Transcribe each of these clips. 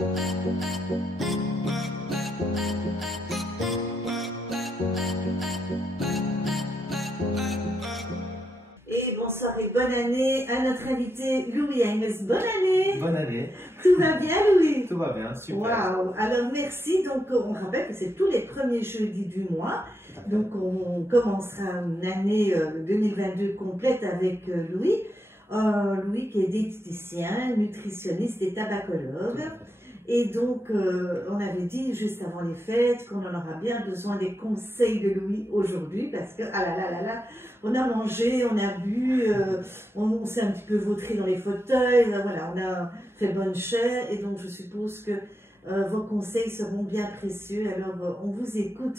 Et bonsoir et bonne année à notre invité Louis Hennes. Bonne année! Bonne année! Tout va bien, Louis? Tout va bien, super! Waouh! Alors merci. Donc on rappelle que c'est tous les premiers jeudis du mois. Donc on commencera une année 2022 complète avec Louis. Louis qui est diététicien, nutritionniste et tabacologue. Et donc, on avait dit juste avant les fêtes qu'on en aura bien besoin des conseils de Louis aujourd'hui parce que, ah là là là là, on a mangé, on a bu, on s'est un petit peu vautré dans les fauteuils, voilà, on a fait bonne chère et donc je suppose que vos conseils seront bien précieux. Alors, on vous écoute.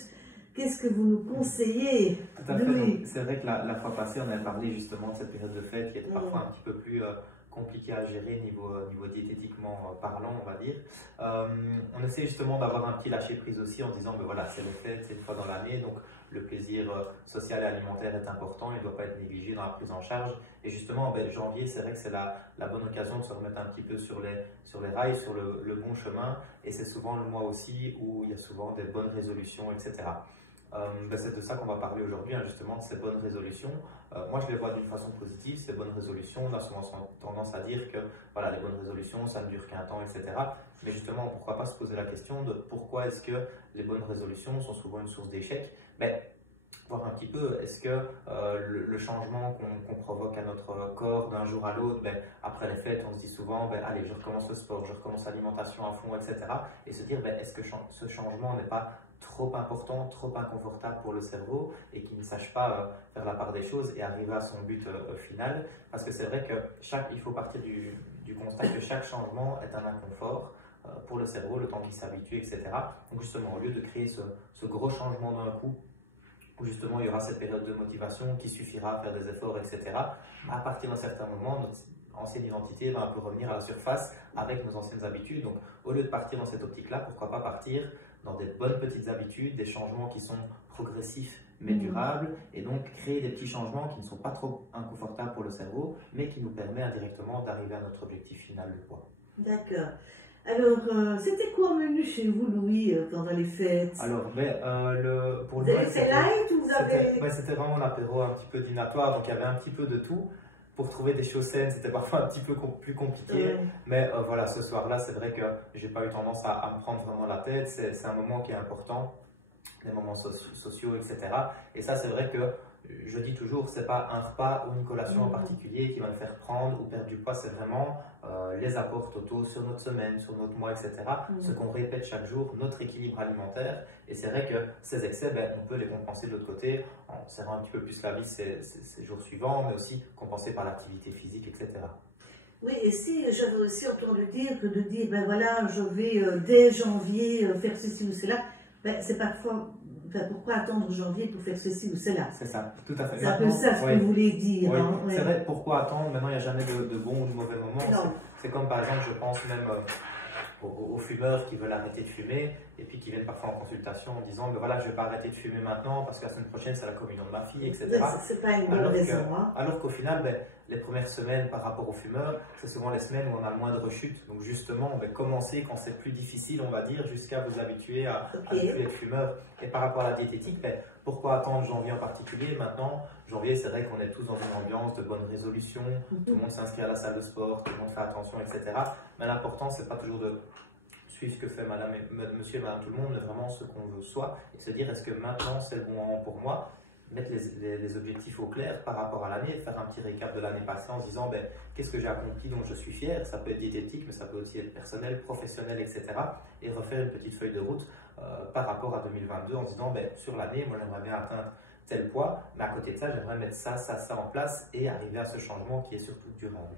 Qu'est-ce que vous nous conseillez? Tout à fait. C'est vrai que la fois passée, on avait parlé justement de cette période de fête qui était parfois un petit peu plus compliqué à gérer niveau diététiquement parlant, on va dire. On essaie justement d'avoir un petit lâcher prise aussi en disant ben voilà, c'est les fêtes, c'est une fois dans l'année, donc le plaisir social et alimentaire est important, il ne doit pas être négligé dans la prise en charge. Et justement, ben, janvier, c'est vrai que c'est la bonne occasion de se remettre un petit peu sur les rails, sur le bon chemin. Et c'est souvent le mois aussi où il y a souvent des bonnes résolutions, etc. Ben c'est de ça qu'on va parler aujourd'hui, hein, justement, de ces bonnes résolutions. Moi, je les vois d'une façon positive, ces bonnes résolutions. On a souvent tendance à dire que voilà, les bonnes résolutions, ça ne dure qu'un temps, etc. Mais justement, pourquoi pas se poser la question de pourquoi est-ce que les bonnes résolutions sont souvent une source d'échec? Ben, voir un petit peu, est-ce que le changement qu'on provoque à notre corps d'un jour à l'autre, ben, après les fêtes, on se dit souvent, ben, allez, je recommence le sport, je recommence l'alimentation à fond, etc. Et se dire, ben, est-ce que ce changement n'est pas trop important, trop inconfortable pour le cerveau et qui ne sache pas faire la part des choses et arriver à son but final? Parce que c'est vrai que il faut partir du constat que chaque changement est un inconfort pour le cerveau, le temps qu'il s'habitue, etc. Donc justement, au lieu de créer ce gros changement d'un coup, où justement il y aura cette période de motivation qui suffira à faire des efforts, etc. À partir d'un certain moment, notre ancienne identité va un peu revenir à la surface avec nos anciennes habitudes. Donc au lieu de partir dans cette optique-là, pourquoi pas partir dans des bonnes petites habitudes, des changements qui sont progressifs mais durables, et donc créer des petits changements qui ne sont pas trop inconfortables pour le cerveau, mais qui nous permettent indirectement d'arriver à notre objectif final de poids. D'accord. Alors, c'était quoi le menu chez vous, Louis, pendant les fêtes? Alors, pour vous avez fait light ou vous avez... C'était vraiment l'apéro un petit peu dînatoire, donc il y avait un petit peu de tout. Pour trouver des choses saines, c'était parfois un petit peu plus compliqué. Mais voilà, ce soir-là, c'est vrai que j'ai pas eu tendance à me prendre vraiment la tête. C'est un moment qui est important, les moments sociaux, etc. Et ça, c'est vrai que je dis toujours, c'est pas un repas ou une collation en particulier qui va me faire prendre ou perdre du poids. C'est vraiment les apports totaux sur notre semaine, sur notre mois, etc. Ce qu'on répète chaque jour, notre équilibre alimentaire. Et c'est vrai que ces excès, ben, on peut les compenser de l'autre côté en serrant un petit peu plus la vis ces jours suivants, mais aussi compenser par l'activité physique, etc. Oui, et si j'avais aussi entendu dire que de dire, ben voilà, je vais dès janvier faire ceci ou cela, ben, c'est parfois... Enfin, pourquoi attendre janvier pour faire ceci ou cela? C'est ça, tout à fait. C'est un peu ça ce que vous voulez dire. Oui. Hein? C'est vrai, pourquoi attendre? Maintenant, il n'y a jamais de bon ou de mauvais moment. C'est comme par exemple, je pense même aux fumeurs qui veulent arrêter de fumer et puis qui viennent parfois en consultation en disant ben voilà, je ne vais pas arrêter de fumer maintenant parce que la semaine prochaine c'est la communion de ma fille, etc. C'est pas une bonne raison. Alors qu'au final, ben, les premières semaines par rapport aux fumeurs, c'est souvent les semaines où on a le moins de rechutes. Donc justement, on va commencer quand c'est plus difficile, on va dire, jusqu'à vous habituer à ne plus être fumeur. Et par rapport à la diététique, ben, pourquoi attendre janvier en particulier? Maintenant, janvier, c'est vrai qu'on est tous dans une ambiance de bonne résolution, tout le monde s'inscrit à la salle de sport, tout le monde fait attention, etc. Mais l'important, c'est pas toujours de suivre ce que fait monsieur et madame tout le monde, mais vraiment ce qu'on veut soi, et se dire est-ce que maintenant c'est le bon moment pour moi? Mettre les objectifs au clair par rapport à l'année, faire un petit récap de l'année passée en se disant ben, qu'est-ce que j'ai accompli dont je suis fier. Ça peut être diététique, mais ça peut aussi être personnel, professionnel, etc. Et refaire une petite feuille de route par rapport à 2022 en se disant ben, sur l'année, moi j'aimerais bien atteindre tel poids, mais à côté de ça, j'aimerais mettre ça en place et arriver à ce changement qui est surtout durable.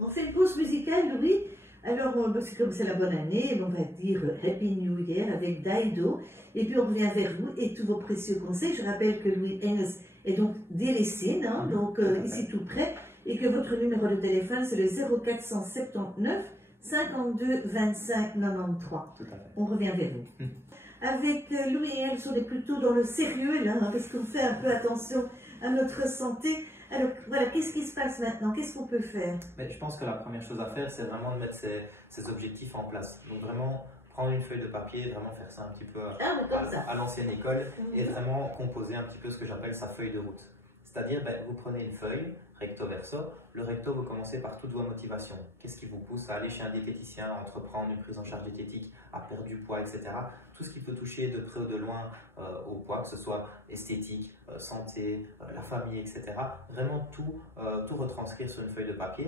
On fait une pause musicale, Louis. Alors, c'est comme c'est la bonne année, on va dire Happy New Year avec Daido. Et puis, on revient vers vous et tous vos précieux conseils. Je rappelle que Louis Hennes est donc d'Hélessine, hein, donc ici tout près. Et que votre numéro de téléphone, c'est le 0479 52 25 93. On revient vers vous. Avec Louis Hennes, on est plutôt dans le sérieux, là, hein, parce qu'on fait un peu attention à notre santé. Alors voilà, qu'est-ce qui se passe maintenant? Qu'est-ce qu'on peut faire? Mais je pense que la première chose à faire, c'est vraiment de mettre ces objectifs en place. Donc vraiment prendre une feuille de papier, vraiment faire ça un petit peu à l'ancienne école et vraiment composer un petit peu ce que j'appelle sa feuille de route. C'est-à-dire, vous prenez une feuille, recto verso. Le recto, vous commencez par toutes vos motivations. Qu'est-ce qui vous pousse à aller chez un diététicien, à entreprendre une prise en charge diététique, à perdre du poids, etc. Tout ce qui peut toucher de près ou de loin au poids, que ce soit esthétique, santé, la famille, etc. Vraiment tout retranscrire sur une feuille de papier.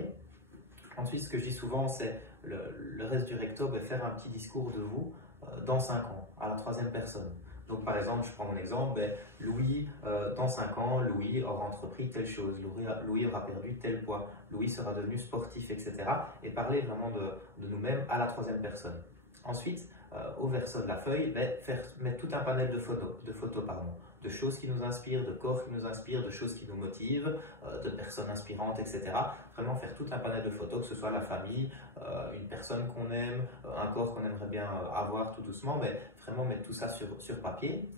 Ensuite, ce que je dis souvent, c'est le reste du recto, faire un petit discours de vous dans 5 ans, à la troisième personne. Donc par exemple, je prends mon exemple, Louis, dans 5 ans, Louis aura entrepris telle chose, Louis aura perdu tel poids, Louis sera devenu sportif, etc. Et parler vraiment de nous-mêmes à la troisième personne. Ensuite, au verso de la feuille, mettre tout un panel de photos, de choses qui nous inspirent, de corps qui nous inspirent, de choses qui nous motivent, de personnes inspirantes, etc. Vraiment faire tout un panel de photos, que ce soit la famille, une personne qu'on aime, un corps qu'on aimerait bien avoir tout doucement, mais vraiment mettre tout ça sur papier.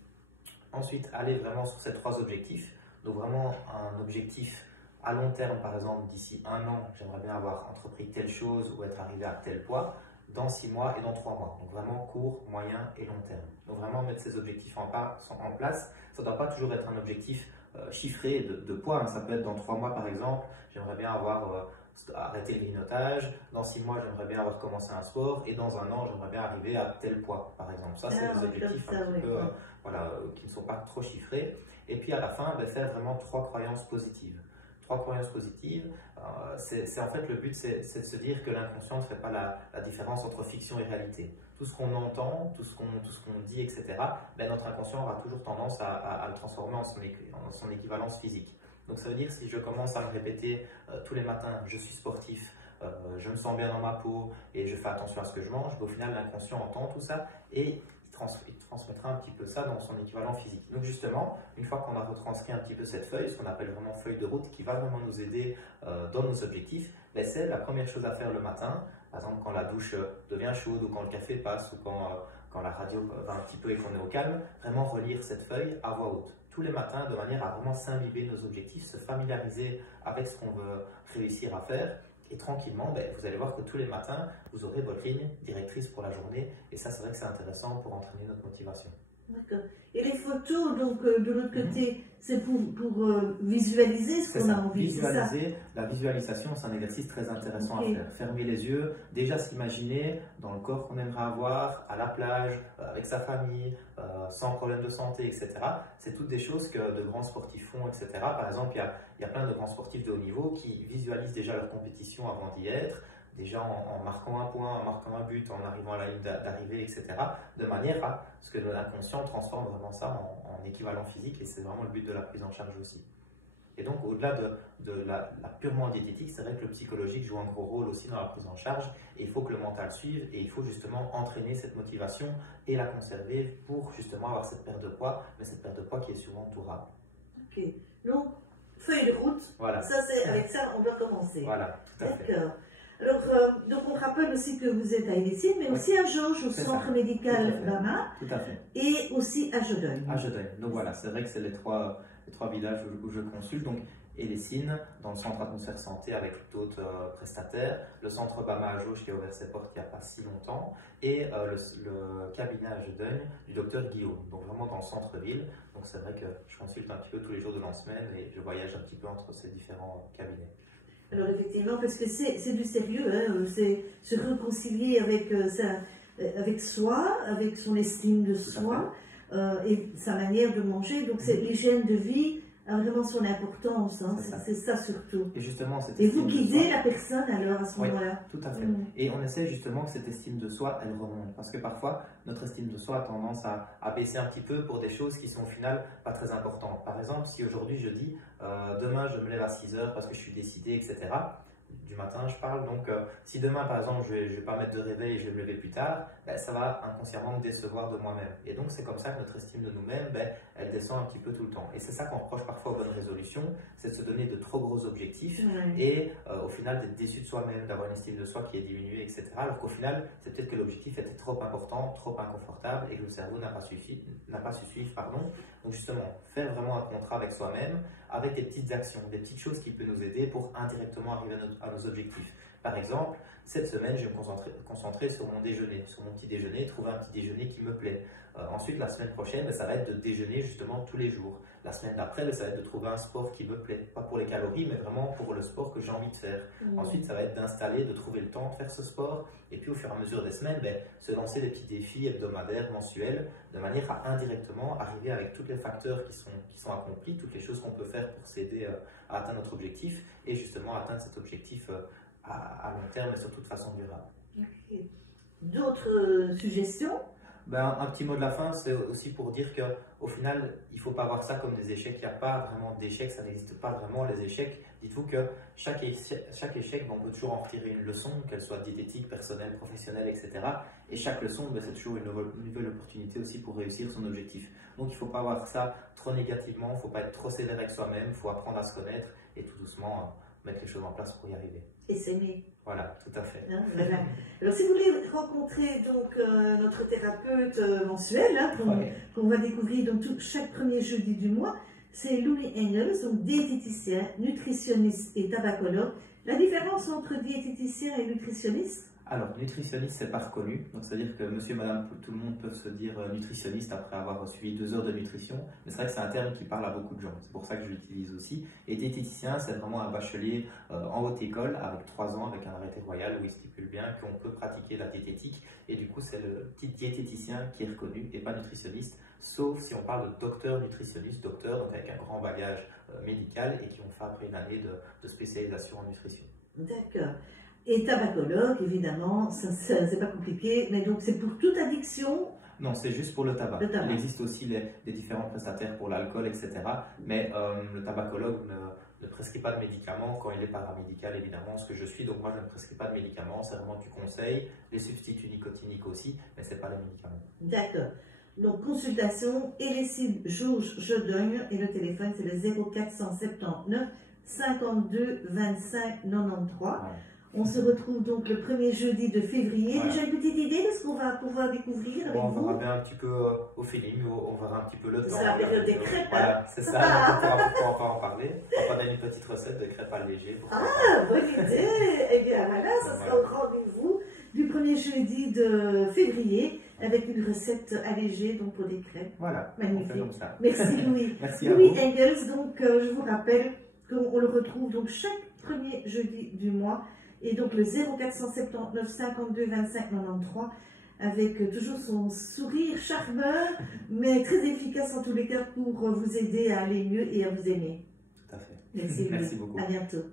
Ensuite, aller vraiment sur ces 3 objectifs. Donc vraiment un objectif à long terme, par exemple, d'ici 1 an, j'aimerais bien avoir entrepris telle chose ou être arrivé à tel poids. Dans 6 mois et dans 3 mois. Donc vraiment court, moyen et long terme. Donc vraiment mettre ces objectifs en place. Ça ne doit pas toujours être un objectif chiffré de poids. Ça peut être dans 3 mois par exemple, j'aimerais bien avoir arrêté le grignotage. Dans 6 mois, j'aimerais bien avoir commencé un sport. Et dans 1 an, j'aimerais bien arriver à tel poids par exemple. Ça, c'est des objectifs un petit peu qui ne sont pas trop chiffrés. Et puis à la fin, faire vraiment 3 croyances positives. 3 croyances positives, c'est en fait le but, c'est de se dire que l'inconscient ne fait pas la différence entre fiction et réalité. Tout ce qu'on entend, tout ce qu'on dit, etc., notre inconscient aura toujours tendance à le transformer en son équivalence physique. Donc ça veut dire si je commence à me répéter tous les matins, je suis sportif, je me sens bien dans ma peau et je fais attention à ce que je mange, au final l'inconscient entend tout ça et il transmettra un petit peu ça dans son équivalent physique. Donc justement, une fois qu'on a retranscrit un petit peu cette feuille, ce qu'on appelle vraiment feuille de route, qui va vraiment nous aider dans nos objectifs, c'est la première chose à faire le matin. Par exemple, quand la douche devient chaude ou quand le café passe ou quand la radio va un petit peu et qu'on est au calme, vraiment relire cette feuille à voix haute. Tous les matins, de manière à vraiment s'imbiber nos objectifs, se familiariser avec ce qu'on veut réussir à faire. Et tranquillement, vous allez voir que tous les matins, vous aurez votre ligne directrice pour la journée. Et ça, c'est vrai que c'est intéressant pour entraîner notre motivation. D'accord. Et les photos, donc de l'autre côté, c'est pour visualiser ce qu'on a envie de faire. La visualisation, c'est un exercice très intéressant à faire. Fermer les yeux, déjà s'imaginer dans le corps qu'on aimerait avoir, à la plage, avec sa famille, sans problème de santé, etc. C'est toutes des choses que de grands sportifs font, etc. Par exemple, il y a plein de grands sportifs de haut niveau qui visualisent déjà leur compétition avant d'y être, déjà en marquant un point, en marquant un but, en arrivant à la ligne d'arrivée, etc. De manière à ce que l'inconscient transforme vraiment ça en équivalent physique et c'est vraiment le but de la prise en charge aussi. Et donc au-delà de la purement diététique, c'est vrai que le psychologique joue un gros rôle aussi dans la prise en charge et il faut que le mental suive et il faut justement entraîner cette motivation et la conserver pour justement avoir cette perte de poids, mais cette perte de poids qui est souvent durable. Ok, donc feuille de route, voilà. Ça c'est avec ça on doit commencer. Voilà, tout à fait. D'accord. Alors, donc on rappelle aussi que vous êtes à Ellessine, mais aussi à Jauge, au centre médical Bama. Tout à fait. Et aussi à Jodeuil. À Jodeuil. Donc voilà, c'est vrai que c'est les trois villages où je consulte. Donc Ellessine, dans le centre atmosphère santé avec d'autres prestataires, le centre Bama à Jauge qui a ouvert ses portes il n'y a pas si longtemps, et le cabinet à Jodeuil du docteur Guillaume, donc vraiment dans le centre-ville. Donc c'est vrai que je consulte un petit peu tous les jours de la semaine et je voyage un petit peu entre ces différents cabinets. Alors effectivement, parce que c'est du sérieux, hein, c'est se réconcilier avec soi, avec son estime de soi et sa manière de manger. Donc l'hygiène de vie a vraiment son importance, hein, c'est ça surtout. Et justement, et vous guidez la personne alors à ce moment-là. Tout à fait. Et on essaie justement que cette estime de soi, elle remonte. Parce que parfois, notre estime de soi a tendance à baisser un petit peu pour des choses qui sont au final pas très importantes. Par exemple, si aujourd'hui je dis demain je me lève à 6 heures parce que je suis décidé, etc. Du matin, je parle. Donc, si demain, par exemple, je ne vais pas mettre de réveil et je vais me lever plus tard, ça va inconsciemment me décevoir de moi-même. Et donc, c'est comme ça que notre estime de nous-mêmes, elle descend un petit peu tout le temps. Et c'est ça qu'on reproche parfois aux bonnes résolutions, c'est de se donner de trop gros objectifs et au final d'être déçu de soi-même, d'avoir une estime de soi qui est diminuée, etc. Alors qu'au final, c'est peut-être que l'objectif était trop important, trop inconfortable et que le cerveau n'a pas su suivre. Donc, justement, faire vraiment un contrat avec soi-même, avec des petites actions, des petites choses qui peuvent nous aider pour indirectement arriver à nos objectifs. Par exemple, cette semaine, je vais me concentrer sur mon déjeuner, sur mon petit déjeuner, trouver un petit déjeuner qui me plaît. Ensuite, la semaine prochaine, ça va être de déjeuner justement tous les jours. La semaine d'après, ça va être de trouver un sport qui me plaît. Pas pour les calories, mais vraiment pour le sport que j'ai envie de faire. Ensuite, ça va être d'installer, de trouver le temps de faire ce sport. Et puis, au fur et à mesure des semaines, se lancer des petits défis hebdomadaires, mensuels, de manière à indirectement arriver avec tous les facteurs qui sont accomplis, toutes les choses qu'on peut faire pour s'aider à atteindre notre objectif et justement atteindre cet objectif à long terme et surtout de façon durable. Okay. D'autres suggestions? Un petit mot de la fin, c'est aussi pour dire qu'au final, il ne faut pas voir ça comme des échecs. Il n'y a pas vraiment d'échecs, ça n'existe pas vraiment les échecs. Dites-vous que chaque échec, on peut toujours en retirer une leçon, qu'elle soit diététique, personnelle, professionnelle, etc. Et chaque leçon, c'est toujours une nouvelle opportunité aussi pour réussir son objectif. Donc il ne faut pas voir ça trop négativement, il ne faut pas être trop sévère avec soi-même, il faut apprendre à se connaître et tout doucement mettre les choses en place pour y arriver. Et s'aimer. Voilà, tout à fait. Hein, voilà. Alors, si vous voulez rencontrer donc, notre thérapeute mensuel, hein, qu'on va découvrir donc, chaque premier jeudi du mois, c'est Louis Engels, donc diététicien, nutritionniste et tabacologue. La différence entre diététicien et nutritionniste? Alors, nutritionniste, c'est pas reconnu. Donc, c'est-à-dire que monsieur et madame, tout le monde peut se dire nutritionniste après avoir suivi 2 heures de nutrition. Mais c'est vrai que c'est un terme qui parle à beaucoup de gens. C'est pour ça que je l'utilise aussi. Et diététicien, c'est vraiment un bachelier en haute école avec 3 ans, avec un arrêté royal où il stipule bien qu'on peut pratiquer la diététique. Et du coup, c'est le petit diététicien qui est reconnu et pas nutritionniste. Sauf si on parle de docteur nutritionniste, docteur, donc avec un grand bagage médical et qui ont fait après une année de spécialisation en nutrition. D'accord. Et tabacologue, évidemment, c'est pas compliqué, mais donc c'est pour toute addiction? Non, c'est juste pour le tabac. Il existe aussi des différents prestataires pour l'alcool, etc. Mais le tabacologue ne prescrit pas de médicaments quand il est paramédical, évidemment, ce que je suis. Donc moi, je ne prescris pas de médicaments, c'est vraiment du conseil. Les substituts nicotiniques aussi, mais ce n'est pas les médicaments. D'accord. Donc, consultation et les sites Georges Jodogne et le téléphone, c'est le 0479 52 25 93. Voilà. On se retrouve donc le premier jeudi de février. Voilà. Déjà une petite idée de ce qu'on va pouvoir découvrir avec vous? On verra bien un petit peu au feeling, on verra un petit peu le temps. C'est la période des crêpes. Voilà, c'est ça, on pourra encore en parler. On va donner une petite recette de crêpes allégées. Bonne idée. Eh bien voilà, ça sera au rendez-vous du premier jeudi de février avec une recette allégée donc pour des crêpes. Voilà, magnifique. Comme ça. Merci Louis. Merci Louis Engels, donc je vous rappelle qu'on le retrouve donc chaque premier jeudi du mois. Et donc le 0479 52 25 93 avec toujours son sourire charmeur, mais très efficace en tous les cas pour vous aider à aller mieux et à vous aimer. Tout à fait. Merci, Merci beaucoup. À bientôt.